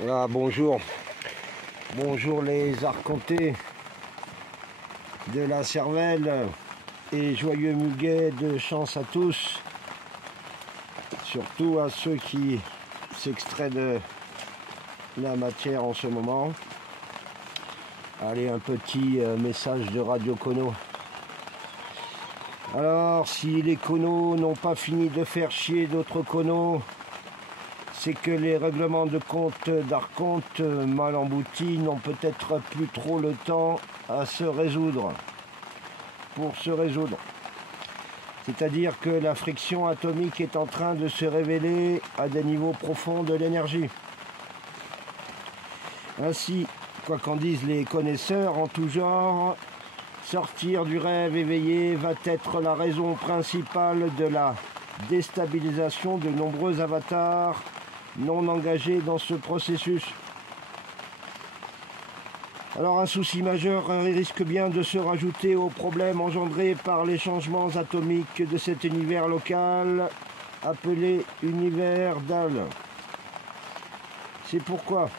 Voilà, bonjour. Bonjour les archontés de la cervelle et joyeux muguet de chance à tous. Surtout à ceux qui s'extraient de la matière en ce moment. Allez, un petit message de Radio Kono. Alors, si les konos n'ont pas fini de faire chier d'autres konos, c'est que les règlements de compte d'archonte mal emboutis n'ont peut-être plus trop le temps à se résoudre. Pour se résoudre. C'est-à-dire que la friction atomique est en train de se révéler à des niveaux profonds de l'énergie. Ainsi, quoi qu'en disent les connaisseurs en tout genre, sortir du rêve éveillé va être la raison principale de la déstabilisation de nombreux avatars non engagés dans ce processus. Alors un souci majeur risque bien de se rajouter aux problèmes engendrés par les changements atomiques de cet univers local appelé univers Dahl. C'est pourquoi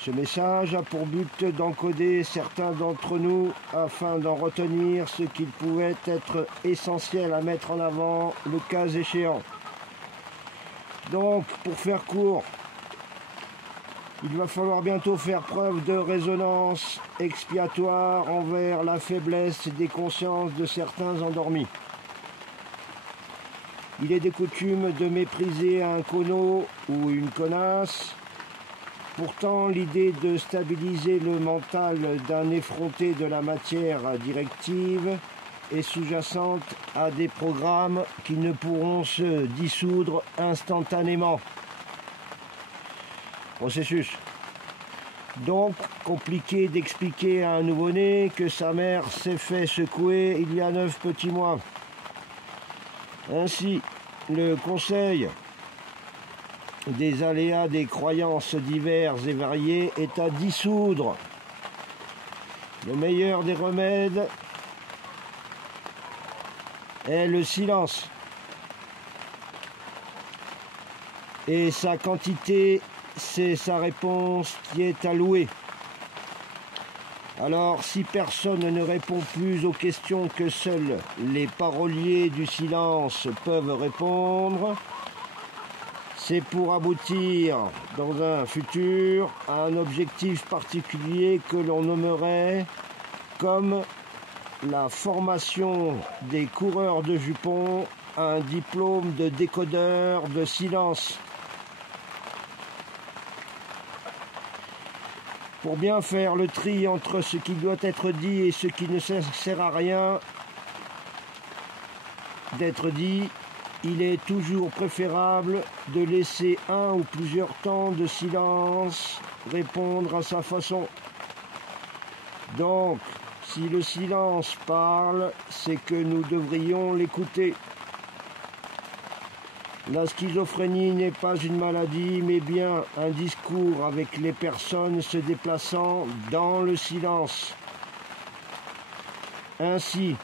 ce message a pour but d'encoder certains d'entre nous afin d'en retenir ce qu'il pouvait être essentiel à mettre en avant le cas échéant. Donc, pour faire court, il va falloir bientôt faire preuve de résonance expiatoire envers la faiblesse des consciences de certains endormis. Il est de coutume de mépriser un kono ou une connasse. Pourtant, l'idée de stabiliser le mental d'un effronté de la matière directive est sous-jacente à des programmes qui ne pourront se dissoudre instantanément. Processus. Donc, compliqué d'expliquer à un nouveau-né que sa mère s'est fait secouer il y a 9 petits mois. Ainsi, le conseil des aléas des croyances diverses et variées est à dissoudre. Le meilleur des remèdes est le silence. Et sa quantité, c'est sa réponse qui est allouée. Alors, si personne ne répond plus aux questions que seuls les paroliers du silence peuvent répondre, c'est pour aboutir dans un futur à un objectif particulier que l'on nommerait comme la formation des coureurs de jupons à un diplôme de décodeur de silence. Pour bien faire le tri entre ce qui doit être dit et ce qui ne sert à rien d'être dit, il est toujours préférable de laisser un ou plusieurs temps de silence répondre à sa façon. Donc, si le silence parle, c'est que nous devrions l'écouter. La schizophrénie n'est pas une maladie, mais bien un discours avec les personnes se déplaçant dans le silence. Ainsi,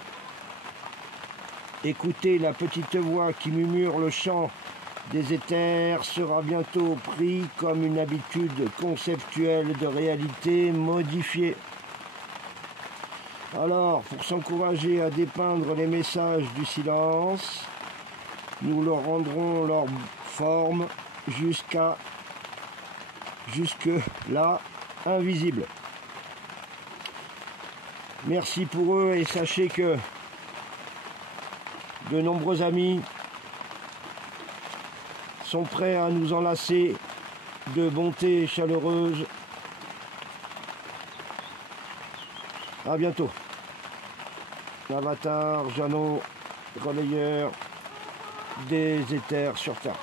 écouter la petite voix qui murmure le chant des éthers sera bientôt pris comme une habitude conceptuelle de réalité modifiée. Alors, pour s'encourager à dépeindre les messages du silence, nous leur rendrons leur forme jusque-là invisible. Merci pour eux et sachez que de nombreux amis sont prêts à nous enlacer de bonté chaleureuse. À bientôt. Avatar, Jeannot, relayeur des éthers sur Terre.